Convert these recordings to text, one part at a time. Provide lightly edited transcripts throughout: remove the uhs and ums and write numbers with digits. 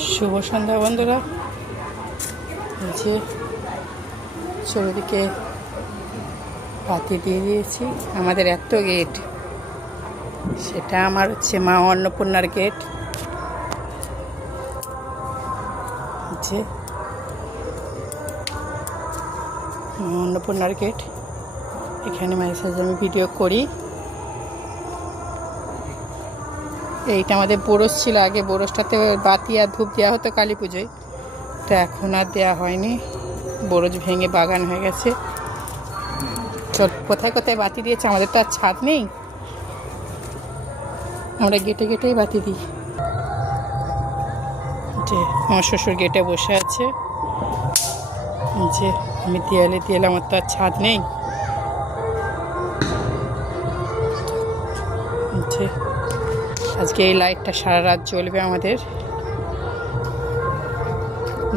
শুভ সন্ধ্যা বন্ধুরা। যে চারিদিকে বাতি দিয়ে দিয়েছি। আমাদের এত গেট, সেটা আমার হচ্ছে মা অন্নপূর্ণার গেট। যে মা অন্নপূর্ণার গেট, এখানে মাঝে সাঝে আমি ভিডিও করি। এইটা আমাদের বরস ছিল আগে, বরসটাতে বাতি আর ধূপ দেওয়া হতো কালী পুজোয়, তো এখন আর দেওয়া হয়নি। বরজ ভেঙে বাগান হয়ে গেছে। কোথায় কোথায় বাতি দিয়েছে, আমাদের তো আর ছাদ নেই, আমরা গেটে গেটেই বাতি দিই। যে আমার শ্বশুর গেটে বসে আছে, যে আমি দেয়ালে দেয়ালে, আমার তো আর ছাদ নেই। যে আজকে এই লাইটটা সারা রাত জ্বলবে আমাদের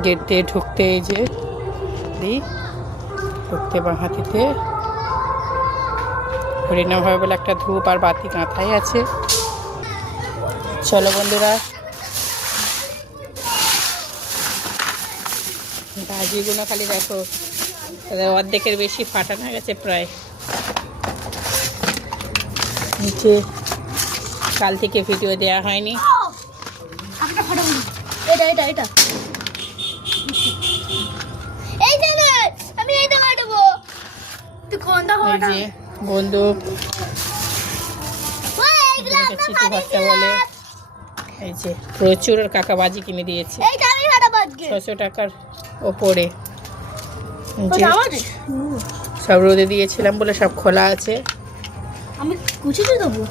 গেট দিয়ে ঢুকতে। এই যে দিই ঢুকতে বাঁ হাতিতে হরিনাম হবে বলে একটা ধূপ আর বাতি গাঁথাই আছে। চলো বন্ধুরা, ভাজিগুলো খালি দেখো, অর্ধেকের বেশি ফাটানো হয়ে গেছে প্রায়। নিচে কাল থেকে ভিডিও দেওয়া হয়নি। বন্দুক চিঠি ভর্তা বলে, এই যে প্রচুর কাকা বাজি কিনে দিয়েছে 600 টাকার ওপরে। সব রোদে দিয়েছিলাম বলে সব খোলা আছে। আমি কুচিয়ে দেবো।